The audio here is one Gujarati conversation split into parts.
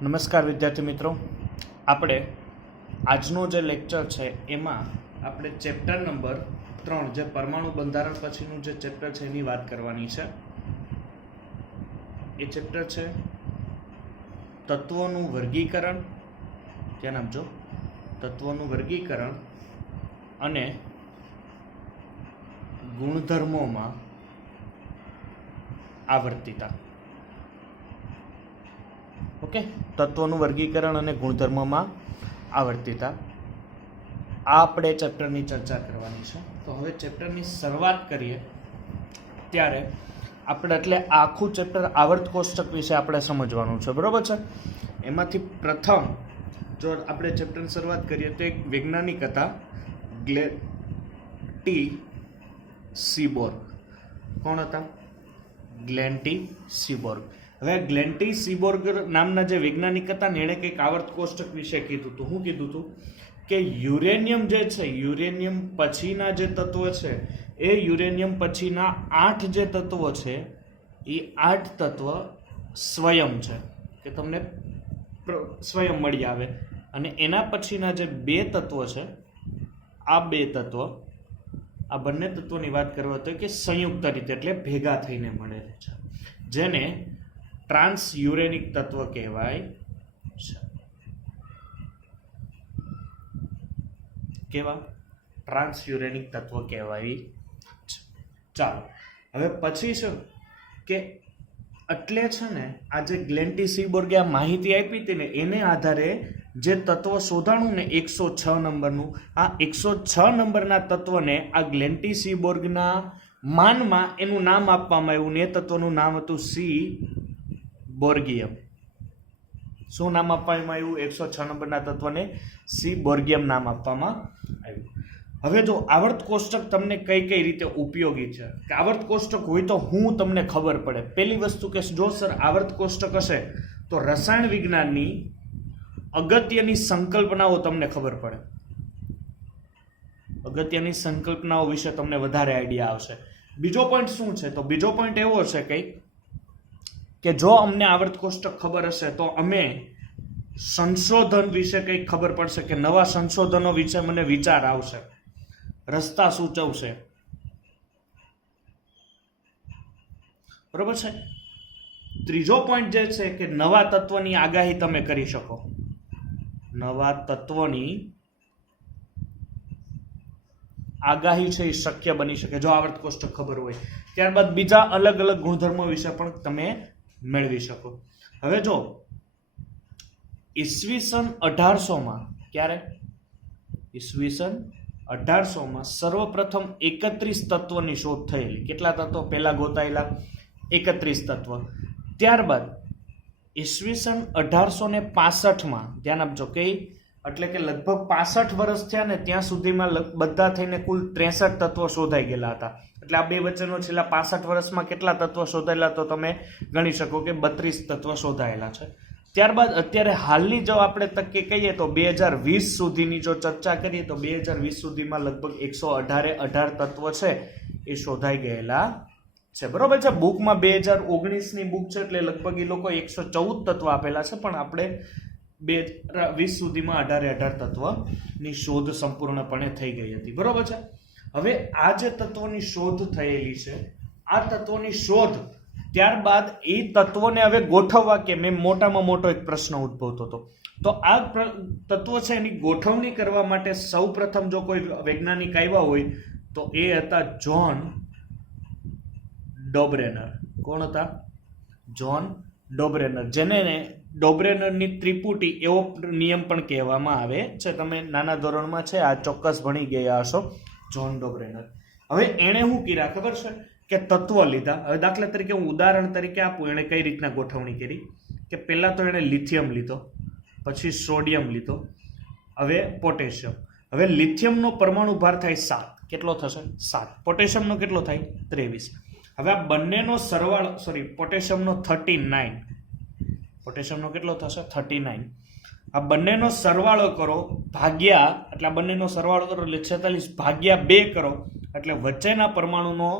નમસ્કાર વિદ્યાર્થી મિત્રો, આપણે આજનો જે લેક્ચર છે એમાં આપણે ચેપ્ટર નંબર 3 જે પરમાણુ બંધારણ પછીનું જે ચેપ્ટર છે એની વાત કરવાની છે. એ ચેપ્ટર છે તત્વોનું વર્ગીકરણ. ધ્યાન આપજો, તત્વોનું વર્ગીકરણ અને ગુણધર્મોમાં આવર્તિતા. ઓકે, તત્વોનું વર્ગીકરણ અને ગુણધર્મોમાં આવર્તિતા, આ આપણે ચેપ્ટરની ચર્ચા કરવાની છે. તો હવે ચેપ્ટરની શરૂઆત કરીએ ત્યારે આપણે એટલે આખું ચેપ્ટર આવર્ત કોષ્ટક વિશે આપણે સમજવાનું છે, બરાબર છે. એમાંથી પ્રથમ જો આપણે ચેપ્ટરની શરૂઆત કરીએ તો એક વૈજ્ઞાનિક હતા, ગ્લેન સીબોર્ગ. કોણ હતા? Glenn Seaborg. હવે ગ્લેન સીબોર્ગ નામના જે વૈજ્ઞાનિક હતા ને, એણે કંઈક આવર્ત કોષ્ટક વિશે કીધું હતું. શું કીધું હતું? કે યુરેનિયમ જે છે, યુરેનિયમ પછીના જે તત્વો છે, એ યુરેનિયમ પછીના 8 જે તત્વો છે એ 8 તત્વ સ્વયં છે, કે તમને સ્વયં મળી આવે. અને એના પછીના જે 2 તત્વો છે, આ 2 તત્વો, આ બંને તત્વોની વાત કરવા તો કે સંયુક્ત રીતે એટલે ભેગા થઈને મળે છે, જેને ટ્રાન્સ યુરેનિક તત્વ કહેવાય છે. કેવા? ટ્રાન્સ યુરેનિક તત્વ કહેવાય છે. ચાલો, હવે પછી છે કે એટલે છે ને આ જે ગ્લેન સીબોર્ગે આ માહિતી આપી હતી ને, એને આધારે જે તત્વ શોધાણું ને 106 નંબરનું, આ 106 નંબરના તત્વને આ ગ્લેન સીબોર્ગના માનમાં એનું નામ આપવામાં આવ્યું ને એ તત્વનું નામ હતું સી બોર્ગિયમ. શું નામ આપવામાં આવ્યું? 106 નંબરના તત્વને સી બોર્ગિયમ નામ આપવામાં આવ્યું. હવે જો આવર્ત કોષ્ટક તમને કઈ કઈ રીતે ઉપયોગી છે, કે આવર્ત કોષ્ટક હોય તો હું તમને ખબર પડે. પહેલી વસ્તુ કે જો સર આવર્ત કોષ્ટક હશે તો રસાયણ વિજ્ઞાનની અગત્યની સંકલ્પનાઓ તમને ખબર પડે. અગત્યની સંકલ્પનાઓ વિશે તમને વધારે આઈડિયા આવશે. બીજો પોઈન્ટ શું છે? તો બીજો પોઈન્ટ એવો છે કંઈક કે જો અમને આવર્ત કોષ્ટક ખબર હશે તો અમે સંશોધન વિશે કંઈક ખબર પડશે, કે નવા સંશોધનો વિશે મને વિચાર આવશે, રસ્તા સૂચવશે, બરોબર છે. ત્રીજો પોઈન્ટ જે છે કે નવા તત્વની આગાહી તમે કરી શકો. નવા તત્વની આગાહી છે એ શક્ય બની શકે જો આવર્ત કોષ્ટક ખબર હોય. ત્યારબાદ બીજા અલગ અલગ ગુણધર્મો વિશે પણ તમે મેળવી શકો. હવે જો ઈસવીસન 1800માં, ક્યારે? ઈસવીસન 1800માં સર્વપ્રથમ 31 તત્વની શોધ થયેલી. કેટલા તત્વો પહેલા ગોતાયેલા? 31 તત્વ. ત્યારબાદ ઈસવીસન 1865માં, ધ્યાન આપજો, કે એટલે કે લગભગ 65 વર્ષ થયા ને ત્યાં સુધીમાં બધા થઈને કુલ 63 તત્વો શોધાઈ ગયેલા હતા. એટલે આ બે વચ્ચેનો છેલ્લા 65 વર્ષમાં કેટલા તત્વો શોધાયેલા તો તમે ગણી શકો કે 32 તત્વ શોધાયેલા છે. ત્યારબાદ અત્યારે હાલની જો આપણે તકે કહીએ તો 2020 સુધીની જો ચર્ચા કરીએ તો 2020 સુધીમાં લગભગ 118 તત્વ છે એ શોધાઈ ગયેલા છે, બરોબર છે. બુકમાં 2019ની બુક છે એટલે લગભગ એ લોકો 114 તત્વ આપેલા છે, પણ આપણે 2020 સુધીમાં 18 તત્વની શોધ સંપૂર્ણપણે થઈ ગઈ હતી, બરોબર છે. હવે આ જે તત્વોની શોધ થયેલી છે, આ તત્વોની શોધ ત્યારબાદ એ તત્વોને હવે ગોઠવવા કે મેં મોટામાં મોટો એક પ્રશ્ન ઉદ્ભવતો હતો. તો આ તત્વો છે એની ગોઠવણી કરવા માટે સૌ પ્રથમ જો કોઈ વૈજ્ઞાનિક આવ્યા હોય તો એ હતા જ્હોન ડોબ્રેનર. કોણ હતા? જ્હોન ડોબ્રેનર, જેને ડોબ્રેનરની ત્રિપુટી એવો નિયમ પણ કહેવામાં આવે છે. તમે નાના ધોરણમાં છે આ ચોક્કસ ભણી ગયા હશો, જ્હોન ડોબ્રેનર. હવે એણે શું કર્યા ખબર છે? કે તત્વ લીધા. હવે દાખલા તરીકે હું ઉદાહરણ તરીકે આપું, એણે કઈ રીતના ગોઠવણી કરી કે પહેલા તો એણે લિથિયમ લીધો, પછી સોડિયમ લીધો, હવે પોટેશિયમ. હવે લિથિયમનો પરમાણુ ભાર થાય 7. કેટલો થશે? 7. પોટેશિયમનો કેટલો થાય? 23. હવે આ બંનેનો સરવાળો, પોટેશિયમનો 39. પોટેશિયમનો કેટલો થશે? 39. આ બંનેનો સરવાળો કરો ભાગ્યા, એટલે આ બંનેનો સરવાળો કરો એટલે 46 ભાગ્યા 2 કરો એટલે વચ્ચેના પરમાણુ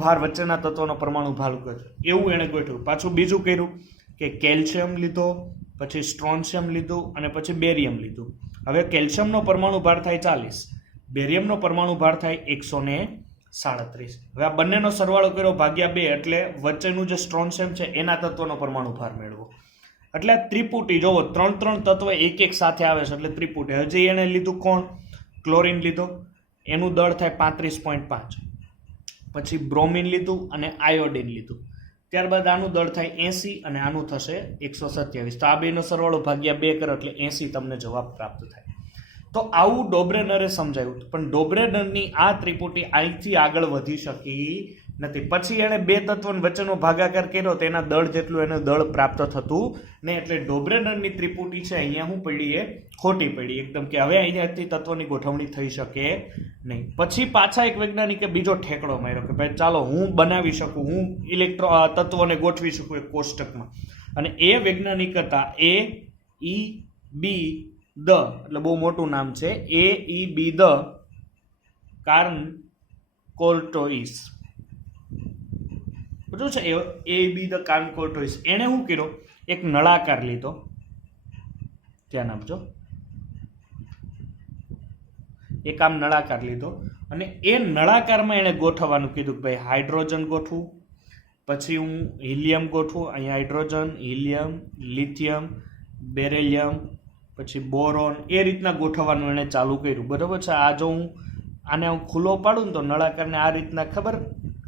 ભાર, વચ્ચેના તત્વનો પરમાણુ ભાર, એવું એને ગોઠવ્યું. પાછું બીજું કર્યું કે કેલ્શિયમ લીધો, પછી સ્ટ્રોન્શિયમ લીધું અને પછી બેરિયમ લીધું. હવે કેલ્શિયમનો પરમાણુ ભાર થાય 40, બેરિયમનો પરમાણુ ભાર થાય 137. હવે આ બંનેનો સરવાળો કર્યો ભાગ્યા 2 એટલે વચ્ચેનું જે સ્ટ્રોન્શિયમ છે એના તત્વનો પરમાણુ ભાર મેળવો. એટલે આ ત્રિપુટી જોવો, 3 તત્વ એક સાથે આવે છે એટલે ત્રિપુટી. હજી એને લીધું કોણ? ક્લોરીન લીધો, એનું દળ થાય 35.5. પછી બ્રોમિન લીધું અને આયોડિન લીધું. ત્યારબાદ આનું દળ થાય 80 અને આનું થશે 127. તો આ બેનો સરવાળો ભાગ્યા 2 કરો એટલે 80 તમને જવાબ પ્રાપ્ત થાય. તો આવું ડોબ્રેનરે સમજાવ્યું. પણ ડોબ્રેનરની આ ત્રિપુટી અહીંથી આગળ વધી શકી નથી. પછી એણે 2 તત્વો વચ્ચેનો ભાગાકાર કર્યો તો એના દળ જેટલું એને દળ પ્રાપ્ત થતું નહીં. એટલે ડોબ્રેનરની ત્રિપુટી છે અહીંયા હું પડી એ ખોટી પડી એકદમ, કે હવે અહીંયાથી તત્વની ગોઠવણી થઈ શકે નહીં. પછી પાછા એક વૈજ્ઞાનિકે બીજો ઠેકડો માર્યો કે ભાઈ ચાલો હું બનાવી શકું, હું તત્વોને ગોઠવી શકું એક કોષ્ટકમાં. અને એ વૈજ્ઞાનિક હતા AEB દ, એટલે બહુ મોટું નામ છે, AEB દ કાર્ન કોર્ટોઇસ. બધું છે AEB દ કાર્ન કોર્ટોઇસ. એણે શું કર્યું? એક નળાકાર લીધો, ધ્યાન આપજો, એક આમ નળાકાર લીધો અને એ નળાકારમાં એણે ગોઠવવાનું કીધું કે ભાઈ હાઇડ્રોજન ગોઠવું, પછી હું હિલિયમ ગોઠવું, અહીંયા હાઇડ્રોજન, હિલિયમ, લિથિયમ, બેરિલિયમ, પછી બોરોન, એ રીતના ગોઠવવાનું એણે ચાલુ કર્યું. બરાબર છે. આ જો હું આને હું ખુલ્લો પાડું ને તો નળાકારને આ રીતના, ખબર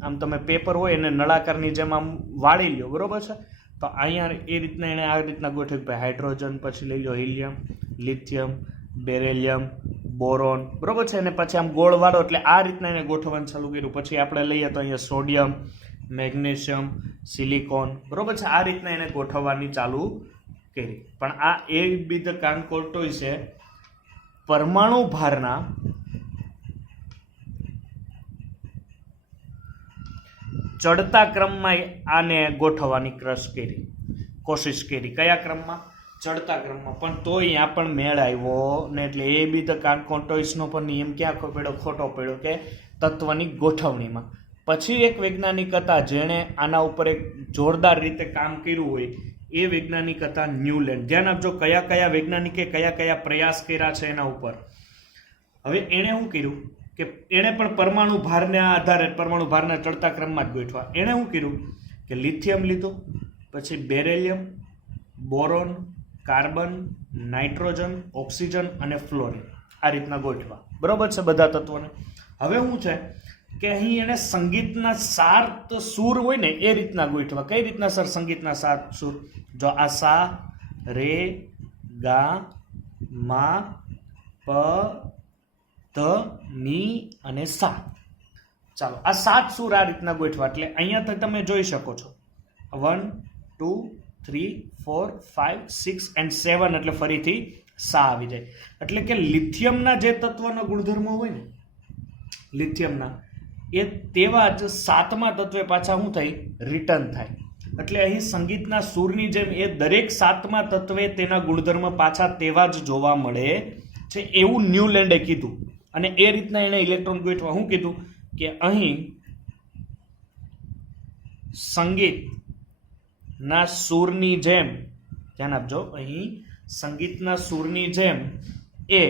આમ તમે પેપર હોય એને નળાકારની જેમ આમ વાળી લ્યો, બરાબર છે. તો અહીંયા એ રીતના એણે આ રીતના ગોઠવ્યું ભાઈ હાઇડ્રોજન, પછી લઈ લો હિલિયમ, લિથિયમ, બેરિલિયમ, બોરોન, બરાબર છે. અને પછી આમ ગોળ વાળો એટલે આ રીતના એને ગોઠવવાનું ચાલુ કર્યું. પછી આપણે લઈએ તો અહીંયા સોડિયમ, મેગ્નેશિયમ, સિલિકોન, બરાબર છે. આ રીતના એને ગોઠવવાની ચાલુ કરી. પણ આ AEB દ કાર્ન કોર્ટોઇસે પરમાણુ ભારના ચડતા ક્રમમાં આને ગોઠવવાની કોશિશ કરી. કયા ક્રમમાં? ચડતા ક્રમમાં. પણ તોય અહીંયા પણ મેળ આવ્યો ને. એટલે AEB દ કાર્ન કોર્ટોઇસનો પણ નિયમ ક્યાં પડ્યો? ખોટો પડ્યો, કે તત્વની ગોઠવણીમાં. પછી એક વૈજ્ઞાનિક હતા જેણે આના ઉપર એક જોરદાર રીતે કામ કર્યું હોય, એ વૈજ્ઞાનિક હતા ન્યુલેન્ડ. ધ્યાન આપજો કયા કયા વૈજ્ઞાનિકે કયા કયા પ્રયાસ કર્યા છે એના ઉપર. હવે એણે શું કર્યું કે એણે પણ પરમાણુ ભારના આધારે પરમાણુ ભારના ચડતા ક્રમમાં જ ગોઠવા. એણે શું કર્યું કે લિથિયમ લીધું, પછી beryllium, boron, carbon, nitrogen, oxygen અને ફ્લોરિન, આ રીતના ગોઠવા. બરોબર છે બધા તત્વોને. હવે શું છે કે અહીં એને સંગીતના 7 સૂર હોય ને એ રીતના ગોઠવા. કઈ રીતના સર સંગીતના 7 સૂર? જો આ સા, રે, ગા, મા, પ, ધ, ની અને સા. ચાલો આ 7 સૂર આ રીતના ગોઠવા. એટલે અહીંયાથી તમે જોઈ શકો છો 1 2 3 4 5 6 and 7 એટલે ફરીથી સા આવી જાય. એટલે કે લિથિયમના જે તત્વનો ગુણધર્મો હોય ને લિથિયમના, એ તેવા જ 7મા તત્વે પાછા શું થાય? રિટર્ન થાય. એટલે અહીં સંગીતના સૂરની જેમ એ દરેક 7મા તત્વે તેના ગુણધર્મ પાછા તેવા જ જોવા મળે છે, એવું ન્યુલેન્ડે કીધું. અને એ રીતના એને ઇલેક્ટ્રોન ગોઠવા. શું કીધું કે અહીં સંગીતના સૂરની જેમ, ધ્યાન આપજો, અહીં સંગીતના સૂરની જેમ એ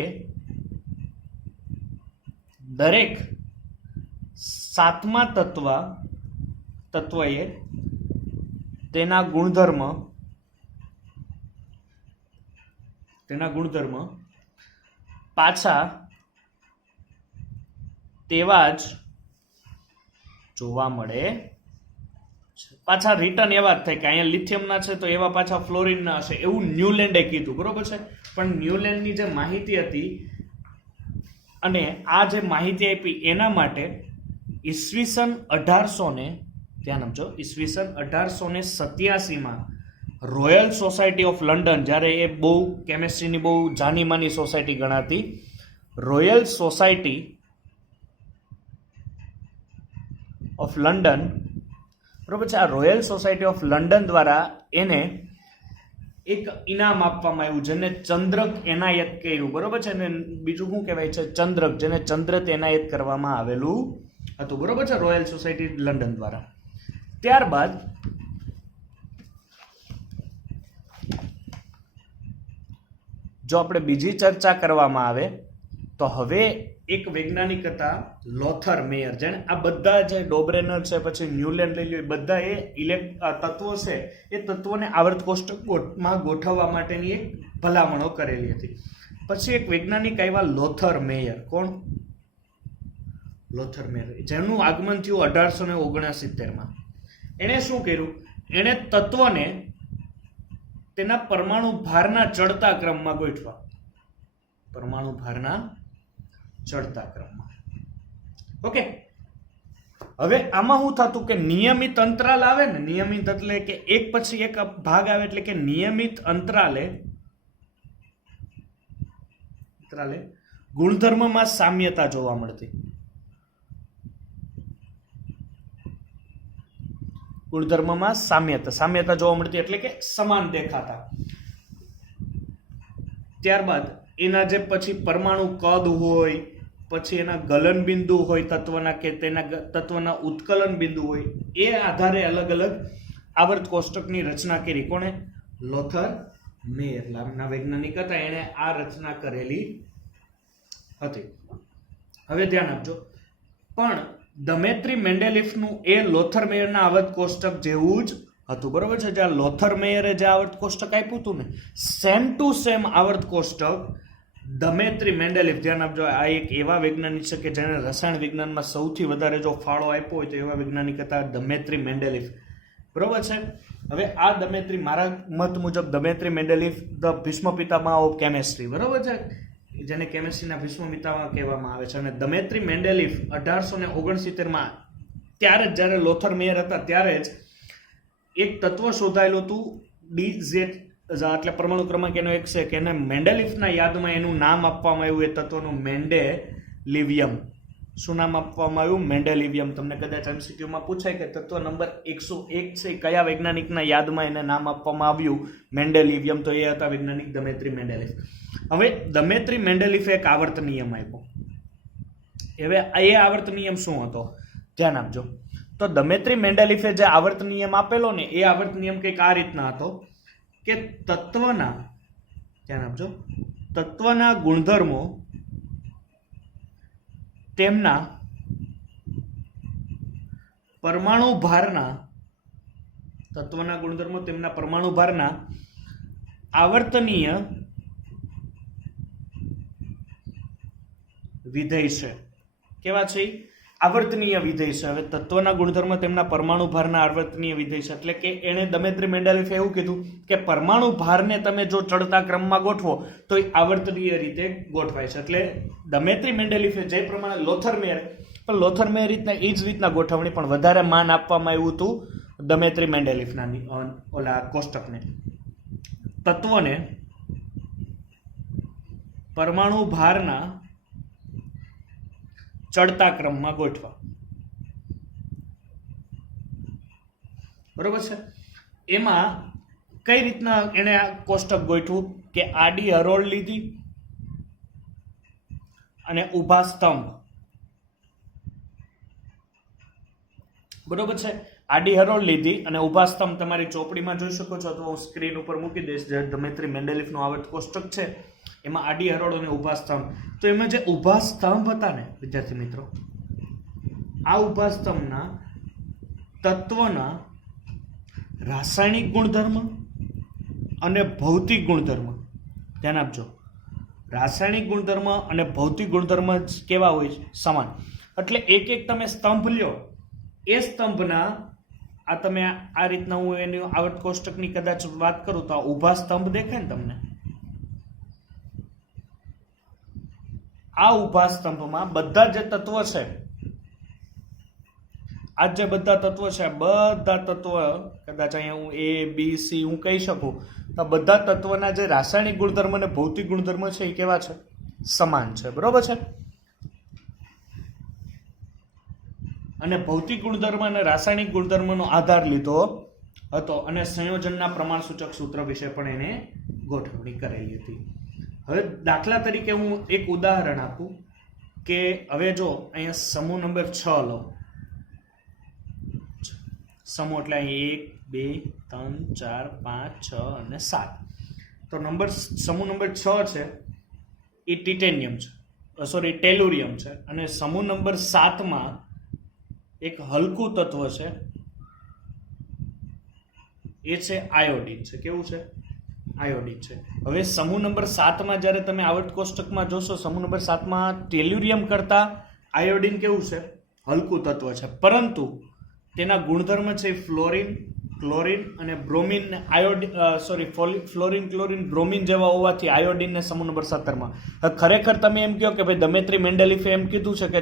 દરેક 7મા તત્વએ તેના ગુણધર્મ પાછા તેવા જ જોવા મળે છે. પાછા રિટર્ન એવા જ થાય કે અહીંયા લિથિયમના છે તો એવા પાછા ફ્લોરિનના હશે, એવું ન્યુલેન્ડે કીધું. બરોબર છે. પણ ન્યુલેન્ડની જે માહિતી હતી અને આ જે માહિતી આપી એના માટે ઈસવીસન 1800 ધ્યાન આપજો, ઈસવીસન 1887માં રોયલ સોસાયટી ઓફ લંડન, જ્યારે એ બહુ કેમેસ્ટ્રીની બહુ જાનીમાની સોસાયટી ગણાતી, રોયલ સોસાયટી ઓફ લંડન, બરોબર છે, આ રોયલ સોસાયટી ઓફ લંડન દ્વારા એને એક ઇનામ આપવામાં આવ્યું જેને ચંદ્રક એનાયત કર્યું. બરોબર છે. અને બીજું શું કહેવાય છે? ચંદ્રક, જેને ચંદ્રક એનાયત કરવામાં આવેલું હતું. બરોબર છે, રોયલ સોસાયટી લંડન દ્વારા. ત્યારબાદ જો આપણે બીજી ચર્ચા કરવામાં આવે તો હવે એક વૈજ્ઞાનિક હતા લોથર મેયર, જેને આ બધા જે ડોબ્રેનર છે, પછી ન્યુલેન્ડ લઈ લ્યો, બધા એ તત્વો છે, એ તત્વોને આવર્ત કોષ્ટકમાં ગોઠવવા માટેની એક ભલામણો કરેલી હતી. પછી એક વૈજ્ઞાનિક આવ્યા લોથર મેયર. કોણ? લોથર મેયર, જેનું આગમન થયું 1869માં. એણે શું કર્યું? એણે તત્વને તેના પરમાણુ ભારના ચડતા ક્રમમાં ગોઠવા. પરમાણુ ભારના ચડતા ક્રમમાં. ઓકે, હવે આમાં શું થતું કે નિયમિત અંતરાલ આવે ને, નિયમિત એટલે કે એક પછી એક ભાગ આવે, એટલે કે નિયમિત અંતરાલે ગુણધર્મમાં સામ્યતા જોવા મળતી. ગુણધર્મમાં સામ્યતા જોવા મળતી એટલે કે સમાન દેખાતા. ત્યારબાદ એના જે પછી પરમાણુ કદ હોય, પછી એના ગલન બિંદુ હોય તત્વના, કે તેના તત્વના ઉત્કલન બિંદુ હોય, એ આધારે અલગ અલગ આવર્ત કોષ્ટકની રચના કરી. કોણે? લોથર મેયર નામના વૈજ્ઞાનિક હતા, એણે આ રચના કરેલી હતી. હવે ધ્યાન આપજો, પણ દમેત્રી મેન્ડેલિફનું એ લોથર મેયરના આવર્ત કોષ્ટક જેવું જ હતું. બરોબર છે? જે લોથર મેયરે જે આવર્ત કોષ્ટક આપ્યું હતું ને, સેમ ટુ સેમ આવર્ત કોષ્ટક દમેત્રી મેન્ડેલિફ. ધ્યાન આપજો, આ એક એવા વૈજ્ઞાનિક છે કે જેને રસાયણ વિજ્ઞાનમાં સૌથી વધારે જો ફાળો આપ્યો હોય તો એવા વૈજ્ઞાનિક હતા દમેત્રી મેન્ડેલિફ. બરોબર છે? હવે આ દમેત્રી, મારા મત મુજબ Dmitri Mendeleev the Bhishma Pitamah of chemistry, બરોબર છે, જેને કેમેસ્ટ્રીના ભીષ્મ પિતામહ કહેવામાં આવે છે. અને દમેત્રી મેન્ડેલિફ 1869માં ત્યારે જ, જ્યારે લોથર મેયર હતા ત્યારે જ એક તત્વ શોધાયેલું હતું DZ, એટલે પરમાણુ ક્રમાંક એનો 1 છે, કે એને મેન્ડેલિફના યાદમાં એનું નામ આપવામાં આવ્યું. એ તત્વનું મેન્ડેલિવિયમ. શું નામ આપવામાં આવ્યું? મેન્ડેલિવિયમ. તમને કદાચ MCQમાં પૂછાય કે તત્વ નંબર 101 છે, કયા વૈજ્ઞાનિકના યાદમાં એને નામ આપવામાં આવ્યું મેન્ડેલિવિયમ? તો એ હતા વૈજ્ઞાનિક દમેત્રી મેન્ડેલિફ. હવે દમેત્રી મેન્ડેલિફે એક આવર્ત નિયમ આપ્યો. હવે એ આવર્ત નિયમ શું હતો? ધ્યાન આપજો. તો દમેત્રી મેન્ડેલિફે જે આવર્ત નિયમ આપેલો ને, એ આવર્ત નિયમ કંઈક આ રીતના હતો કે તત્વના, ધ્યાન આપજો, તત્વના ગુણધર્મો તેમના પરમાણુ ભારના, તત્વના ગુણધર્મો તેમના પરમાણુ ભારના આવર્તનીય વિધેય છે. કેવા છે? આવર્તનીય વિધેય છે. હવે તત્વના ગુણધર્મ તેમના પરમાણુ ભારના આવર્તનીય વિધેય છે, એટલે કે એણે દમેત્રી મેન્ડેલિફે એવું કીધું કે પરમાણુ ભારને તમે જો ચડતા ક્રમમાં ગોઠવો તો એ આવર્તનીય રીતે ગોઠવાય છે. એટલે દમેત્રી મેન્ડેલિફે જે પ્રમાણે લોથર મેયર રીતના એ જ રીતના ગોઠવણી, પણ વધારે માન આપવામાં આવ્યું હતું દમેત્રી મેન્ડેલિફના ઓલા કોષ્ટકને. તત્વને પરમાણુ ભારના ચડતા ક્રમમાં ગોઠવા. બરોબર છે? એમાં કઈ રીતના એને આ કોષ્ટક ગોઠવું કે આડી હરોળ લીધી અને ઊભા સ્તંભ. બરોબર છે? આડી હરોળ લીધી અને ઊભા સ્તંભ તમારી ચોપડીમાં જોઈ શકો છો, તો હું સ્ક્રીન ઉપર મૂકી દઈશ. જે દમેત્રી મેન્ડેલિફનું આવર્ત કોષ્ટક છે એમાં આડી હરોળ અને ઊભા સ્તંભ. તો એમાં જે ઊભા સ્તંભ હતા ને વિદ્યાર્થી મિત્રો, આ ઊભા સ્તંભના તત્વના રાસાયણિક ગુણધર્મ અને ભૌતિક ગુણધર્મ, ધ્યાન આપજો, રાસાયણિક ગુણધર્મ અને ભૌતિક ગુણધર્મ કેવા હોય? સમાન. એટલે એક એક તમે સ્તંભ લ્યો, એ સ્તંભના આ તમે આ રીતના, હું એની આવર્ત કોષ્ટકની કદાચ વાત કરું તો આ ઊભા સ્તંભ દેખાય ને તમને, આ ઊભા સ્તંભમાં બધા જે તત્વ છે, આ જે બધા તત્વ છે, બધા તત્વ કદાચ અહીંયા હું A, B, C હું કહી શકું તો બધા તત્વના જે રાસાયણિક ગુણધર્મ અને ભૌતિક ગુણધર્મ છે એ કેવા છે? સમાન છે. બરોબર છે? અને ભૌતિક ગુણધર્મ અને રાસાયણિક ગુણધર્મનો આધાર લીધો હતો અને સંયોજનના પ્રમાણસૂચક સૂત્ર વિશે પણ એને ગોઠવણી કરેલી હતી. હવે દાખલા તરીકે હું એક ઉદાહરણ આપું કે હવે જો અહીંયા સમૂહ નંબર 6 લો. સમૂહ એટલે અહીં 1, 2, 3, 4, 5, 6 અને 7. તો સમૂહ નંબર 6 છે એ ટિટેનિયમ છે, સોરી ટેલુરિયમ છે. અને સમૂહ નંબર 7માં એક હલકું તત્વ છે એ છે આયોડિન છે. કેવું છે? આયોડિન છે. હવે સમૂહ નંબર 7માં જ્યારે તમે આવર્ત કોષ્ટકમાં જોશો, સમૂહ નંબર 7માં ટેલ્યુરિયમ કરતા આયોડિન કેવું છે? હલકું તત્વ છે. પરંતુ તેના ગુણધર્મ છે ફ્લોરિન, ક્લોરિન અને બ્રોમિન, ફ્લોરિન, ક્લોરિન, બ્રોમિન જેવા હોવાથી આયોડિનને સમૂહ નંબર 17માં. ખરેખર તમે એમ કહો કે ભાઈ દમેત્રી મેન્ડેલિફે એમ કીધું છે કે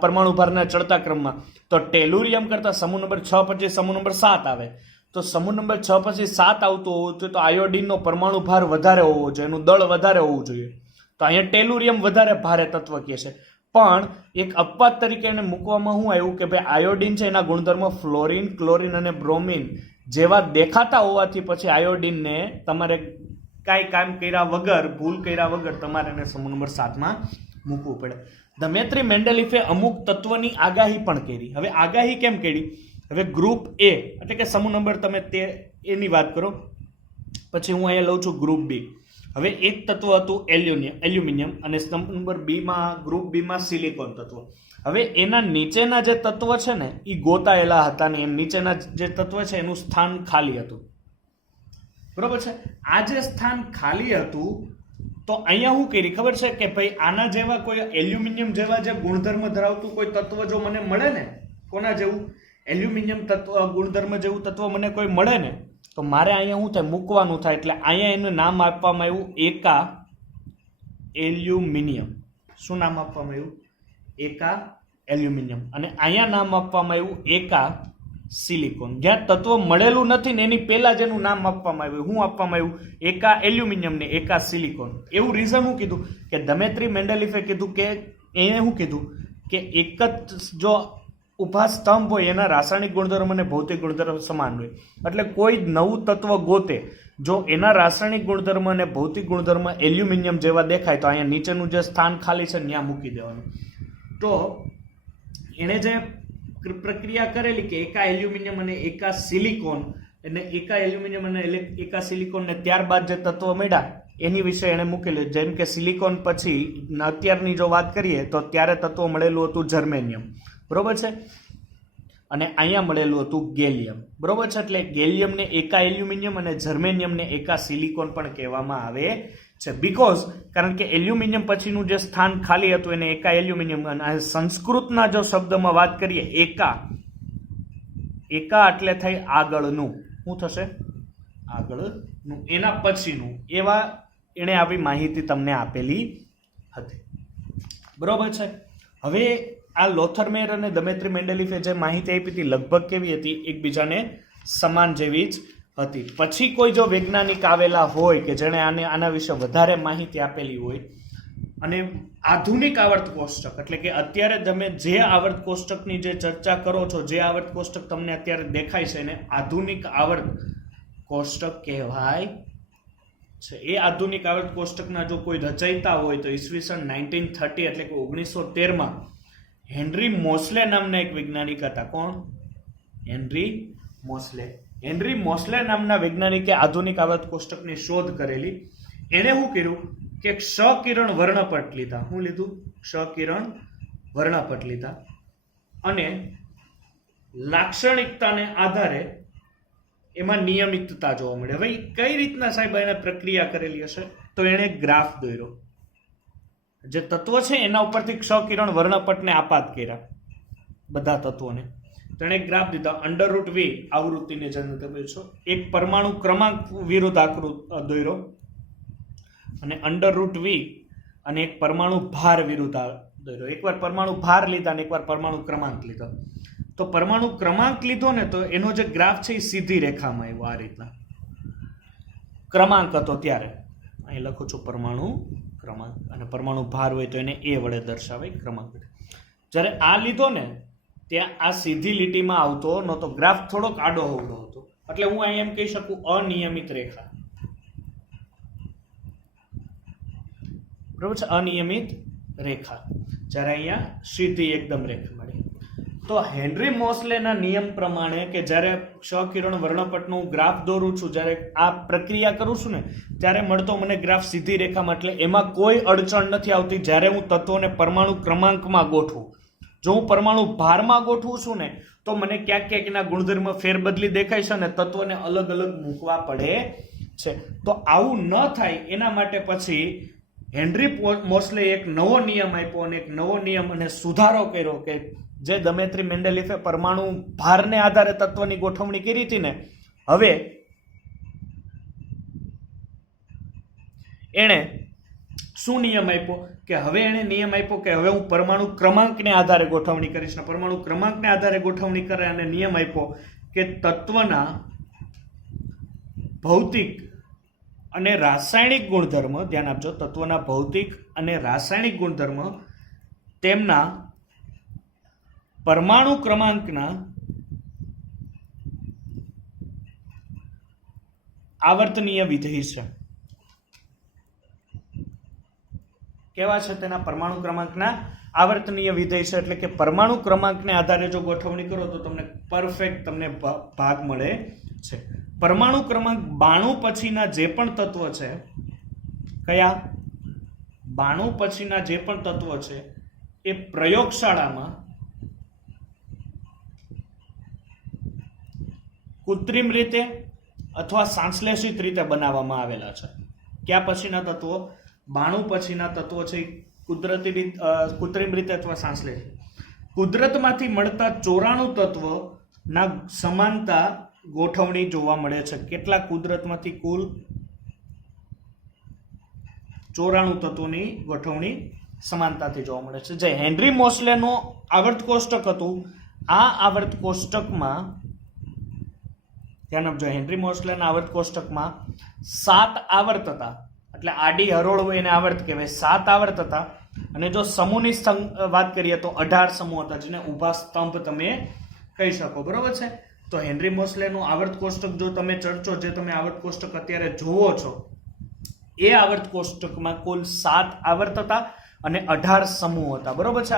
પરમાણુ ભારના ચડતા ક્રમમાં, તો ટેલુરિયમ કરતા સમૂહ નંબર 6 પછી સમૂહ નંબર 7 આવે. તો સમૂહ નંબર 6 પછી 7 આવતો હોવો જોઈએ, તો આયોડિનનો પરમાણુ ભાર વધારે હોવો જોઈએ, એનું દળ વધારે હોવું જોઈએ. તો અહીંયા ટેલુરિયમ વધારે ભારે તત્વ કહે છે. પણ એક અપવાદ તરીકે એને મૂકવામાં શું આવ્યું કે ભાઈ આયોડિન છે એના ગુણધર્મ ફ્લોરિન, ક્લોરિન અને બ્રોમિન જેવા દેખાતા હોવાથી પછી આયોડિનને તમારે કાંઈ કામ કર્યા વગર, ભૂલ કર્યા વગર તમારે એને સમૂહ નંબર 7માં મૂકવું પડે. દમેત્રી મેન્ડેલિફે અમુક તત્વની આગાહી પણ કરી. હવે આગાહી કેમ કરી? હવે ગ્રુપ એ એટલે કે સમૂહ નંબર તમે એની વાત કરો, પછી હું અહીંયા લઉં છું ગ્રુપ બી. હવે એક તત્વ હતું એલ્યુમિનિયમ અને સ્તંભ નંબર ગ્રુપ બીમાં સિલિકોન તત્વ. હવે એના નીચેના જે તત્વ છે ને એ ગોતાયેલા હતા ને એમ નીચેના જે તત્વ છે એનું સ્થાન ખાલી હતું. બરોબર છે? આ જે સ્થાન ખાલી હતું તો અહીંયા શું કરી ખબર છે કે ભાઈ આના જેવા કોઈ એલ્યુમિનિયમ જેવા જે ગુણધર્મ ધરાવતું કોઈ તત્વ જો મને મળે ને, કોના જેવું? એલ્યુમિનિયમ તત્વ ગુણધર્મ જેવું તત્વ મને કોઈ મળે ને, તો મારે અહીંયા શું થાય? મૂકવાનું થાય. એટલે અહીંયા એનું નામ આપવામાં આવ્યું એકા એલ્યુમિનિયમ. શું નામ આપવામાં આવ્યું? એકા એલ્યુમિનિયમ. અને અહીંયા નામ આપવામાં આવ્યું એકા સિલિકોન. જ્યાં તત્વ મળેલું નથી ને એની પહેલા જ એનું નામ આપવામાં આવ્યું. શું આપવામાં આવ્યું? એકા એલ્યુમિનિયમ ને એકા સિલિકોન. એવું રીઝન શું કીધું કે દમેત્રી મેન્ડેલિફે કીધું કે એને શું કીધું કે એક જ જો ઉભા સ્તંભ હોય એના રાસાયણિક ગુણધર્મ અને ભૌતિક ગુણધર્મ સમાન હોય. એટલે કોઈ નવું તત્વ ગોતે જો એના રાસાયણિક ગુણધર્મ અને ભૌતિક ગુણધર્મ એલ્યુમિનિયમ જેવા દેખાય તો અહીંયા નીચેનું જે સ્થાન ખાલી છે ત્યાં મૂકી દેવાનું. તો એણે જે પ્રક્રિયા કરેલી કે એકા એલ્યુમિનિયમ અને એકા સિલિકોન, એટલે એકા એલ્યુમિનિયમ અને એકા સિલિકોન ને ત્યારબાદ જે તત્વ મળ્યા એની વિશે એણે મૂકેલું. જેમ કે સિલિકોન પછી અત્યારની જો વાત કરીએ તો ત્યારે તત્વ મળેલું હતું જર્મેનિયમ. બરોબર છે? અને અહીંયા મળેલું હતું ગેલિયમ. બરોબર છે? એટલે ગેલિયમને એકા એલ્યુમિનિયમ અને જર્મેનિયમને એકા સિલિકોન પણ કહેવામાં આવે છે. બીકોઝ કારણ કે એલ્યુમિનિયમ પછીનું જે સ્થાન ખાલી હતું એને એકા એલ્યુમિનિયમ. અને સંસ્કૃતના જો શબ્દમાં વાત કરીએ એકા એટલે થઈ આગળનું. શું થશે? આગળનું, એના પછીનું. એવા એણે આવી માહિતી તમને આપેલી હતી. બરોબર છે? હવે આ લોથરમેર અને દમેત્રી મેન્ડેલિફે જે માહિતી આપી હતી લગભગ કેવી હતી? એકબીજાને સમાન જેવી જ હતી. પછી કોઈ જો વૈજ્ઞાનિક આવેલા હોય કે જેણે આના વિશે વધારે માહિતી આપેલી હોય અને આધુનિક આવર્ત કોષ્ટક એટલે કે અત્યારે તમે જે આવર્ત કોષ્ટકની જે ચર્ચા કરો છો, જે આવર્ત કોષ્ટક તમને અત્યારે દેખાય છે એને આધુનિક આવર્ત કોષ્ટક કહેવાય છે. એ આધુનિક આવર્ત કોષ્ટકના જો કોઈ રચયિતા હોય તો ઈસવીસન 1930 એટલે કે 1913માં હેનરી મોસ્લે નામના એક વૈજ્ઞાનિક હતા. કોણ? હેનરી મોસ્લે નામના વૈજ્ઞાનિકે આધુનિક આવર્ત કોષ્ટકની શોધ કરેલી. એણે શું કર્યું કે ક્ષ-કિરણ વર્ણપટ લીધા. શું લીધું? ક્ષ-કિરણ વર્ણપટ લીધા અને લાક્ષણિકતાને આધારે એમાં નિયમિતતા જોવા મળે. હવે કઈ રીતના સાહેબ એને પ્રક્રિયા કરેલી હશે? તો એણે એક ગ્રાફ દોર્યો. જે તત્વ છે એના ઉપરથી ક્ષ-કિરણ વર્ણપટને આપાત કર્યા બધા તત્વોને. તો એણે ગ્રાફ દીધા. √V આવૃત્તિને જેને તમે છો એક પરમાણુ ક્રમાંક વિરુદ્ધ દોર્યો અને √V અને એક પરમાણુ ભાર વિરુદ્ધ દોર્યો. એકવાર પરમાણુ ભાર લીધા અને એકવાર પરમાણુ ક્રમાંક લીધો. તો પરમાણુ ક્રમાંક લીધો ને તો એનો જે ગ્રાફ છે એ સીધી રેખામાં આવ્યો. આ રીતના ક્રમાંક હતો ત્યારે અહીં લખું છું પરમાણુ ક્રમાંક, અને પરમાણુ ભાર હોય તો એને એ વડે દર્શાવે ક્રમાંક. જ્યારે આ લીધો ને ત્યાં આ સીધી લીટીમાં આવતો નહોતો, ગ્રાફ થોડોક આડો અવળો હતો. એટલે હું અહીં એમ કહી શકું અનિયમિત રેખા. બરોબર છે? અનિયમિત રેખા. જ્યારે અહીંયા સીધી એકદમ રેખા મળી. તો હેનરી મોસ્લેના નિયમ પ્રમાણે કે જ્યારે ક્ષકિરણ વર્ણપટનું ગ્રાફ દોરું છું, જ્યારે આ પ્રક્રિયા કરું છું ને, ત્યારે મળતો મને ગ્રાફ સીધી રેખામાં, એટલે એમાં કોઈ અડચણ નથી આવતી જ્યારે હું તત્વોને પરમાણુ ક્રમાંકમાં ગોઠવું. જો હું પરમાણુ ભારમાં ગોઠવું છું ને તો મને ક્યાંક ક્યાંક એના ગુણધર્મ ફેરબદલી દેખાય છે અને તત્વોને અલગ અલગ મૂકવા પડે છે. તો આવું ન થાય એના માટે પછી હેનરી મોસ્લે એક નવો નિયમ આપ્યો અને એક નવો નિયમ અને સુધારો કર્યો કે જે દમેત્રી મેન્ડેલીફે પરમાણુ ભારને આધારે તત્વની ગોઠવણી કરી હતી ને, હવે એણે શું નિયમ આપ્યો કે હવે એણે નિયમ આપ્યો કે હવે હું પરમાણુ ક્રમાંકને આધારે ગોઠવણી કરીશ. ને પરમાણુ ક્રમાંકને આધારે ગોઠવણી કરે અને નિયમ આપ્યો કે તત્વના ભૌતિક અને રાસાયણિક ગુણધર્મ, ધ્યાન આપજો, તત્વના ભૌતિક અને રાસાયણિક ગુણધર્મ તેમના પરમાણુ ક્રમાંકના આવર્તનીય વિધેય છે. કેવા છે? તેના પરમાણુ ક્રમાંકના આવર્તનીય વિધેય છે. એટલે કે પરમાણુ ક્રમાંકને આધારે જો ગોઠવણી કરો તો તમને પરફેક્ટ તમને ભાગ મળે છે. પરમાણુ ક્રમાંક 92 પછીના જે પણ તત્વ છે, કયા 92 પછીના જે પણ તત્વ છે એ પ્રયોગશાળામાં કૃત્રિમ રીતે અથવા સંશ્લેષિત રીતે બનાવવામાં આવેલા છે. ક્યાં પછીના તત્વો? 92 પછીના તત્વો છે કુદરતી રીતે, કૃત્રિમ રીતે અથવા સંશ્લેષિત. કુદરતમાંથી મળતા 94 તત્વના સમાનતા ગોઠવણી જોવા મળે છે. કેટલા? કુદરતમાંથી કુલ 94 તત્વોની ગોઠવણી સમાનતાથી જોવા મળે છે. જે હેનરી મોસ્લેનું આવર્ત કોષ્ટક હતું, આ આવર્ત કોષ્ટકમાં ધ્યાન આપજો, હેનરી મોસ્લેના આવર્ત કોષ્ટકમાં 7 આવર્ત હતા. એટલે આડી હરોળ હોય એને આવર્ત કહેવાય. 7 આવર્ત હતા. અને જો સમૂહની વાત કરીએ તો 18 સમૂહ હતા, જેને ઊભા સ્તંભ તમે કહી શકો. બરોબર છે? તો હેનરી મોસ્લેનું આવર્ત કોષ્ટક જો તમે ચર્ચો, જે તમે આવર્ત કોષ્ટક અત્યારે જોવો છો, એ આવર્ત કોષ્ટકમાં કુલ 7 આવર્ત હતા અને 18 સમૂહ હતા. બરોબર છે?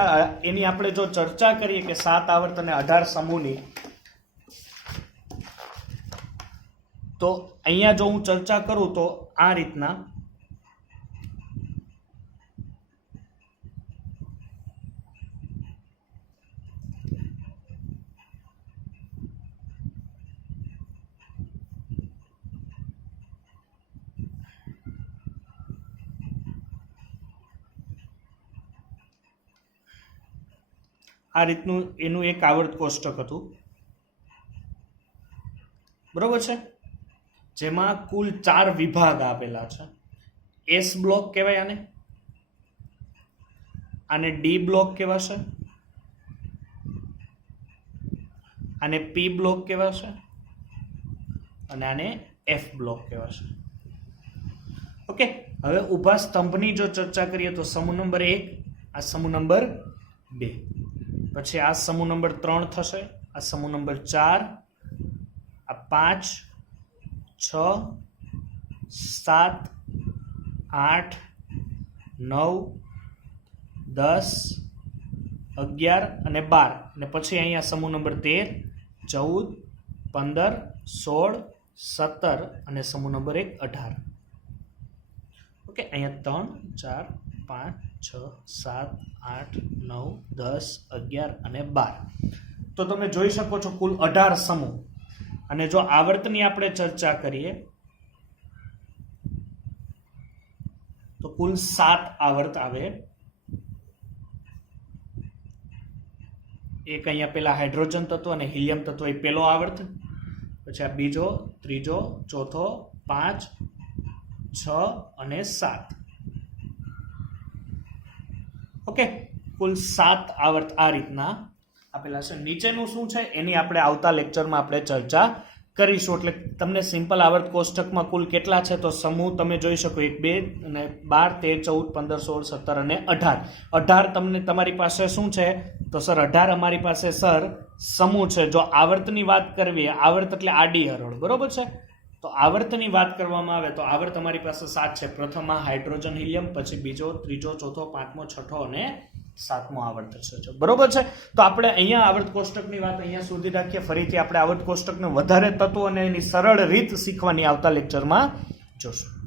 એની આપણે જો ચર્ચા કરીએ કે 7 આવર્ત અને 18 સમૂહની, તો અહીંયા જો હું ચર્ચા કરું તો આ રીતના આ રીતનું એનું એક આવર્ત કોષ્ટક હતું. બરોબર છે? જેમાં કુલ 4 વિભાગ આપેલા છે. એસ બ્લોક કહેવાય આને, આને ડી બ્લોક કહેવાશે, આને પી બ્લોક કહેવાશે અને આને એફ બ્લોક કહેવાશે. ઓકે, હવે ઊભા સ્તંભની જો ચર્ચા કરીએ તો સમૂહ નંબર 1, આ સમૂહ નંબર 2, પછી આ સમૂહ નંબર 3 થશે, આ સમૂહ નંબર 4, આ 5, 6, 7, 8, 9, 10, 11 અને 12. અને પછી અહીંયા સમૂહ નંબર 13, 14, 15, 16, 17 અને સમૂહ નંબર 1, 18. ઓકે, અહીંયા 3, 4, 5, 6, 7, 8, 9, 10, 11 અને 12. તો તમે જોઈ શકો છો કુલ 18 સમૂહ. અને જો આવર્તની આપણે ચર્ચા કરીએ તો કુલ 7 આવર્ત આવે. એક અહીંયા પેલા હાઇડ્રોજન તત્વ અને હિલિયમ તત્વ એ પેલો આવર્ત, પછી આ બીજો, ત્રીજો, ચોથો, 5, 6 અને 7. ઓકે, કુલ 7 આવર્ત આ રીતના આપેલા છે. નીચેનું શું છે એની આપણે આવતા લેક્ચરમાં આપણે ચર્ચા કરીશું. એટલે તમને સિમ્પલ આવર્ત કોષ્ટકમાં કુલ કેટલા છે તો સમૂહ તમે જોઈ શકો 1, 2 અને 12, 13, 14, 15, 16, 17 અને 18. 18 તમને તમારી પાસે શું છે તો સર 18 અમારી પાસે સર સમૂહ છે. જો આવર્તની વાત કરવી, આવર્ત એટલે આડી હરોળ, બરોબર છે? તો આવર્તની વાત કરવામાં આવે તો આવર્ત અમારી પાસે 7 છે. પ્રથમ આ હાઇડ્રોજન હિલિયમ, પછી બીજો, ત્રીજો, ચોથો, પાંચમો, છઠ્ઠો અને 7મો આવર્ત છે. બરોબર છે. તો આપણે અહીંયા આવર્ત કોષ્ટકની વાત અહીંયા સુધી રાખીએ. ફરીથી આપણે આવર્ત કોષ્ટકને વધારે તત્વો અને એની સરળ રીત શીખવાની આવતા લેક્ચરમાં જોશું.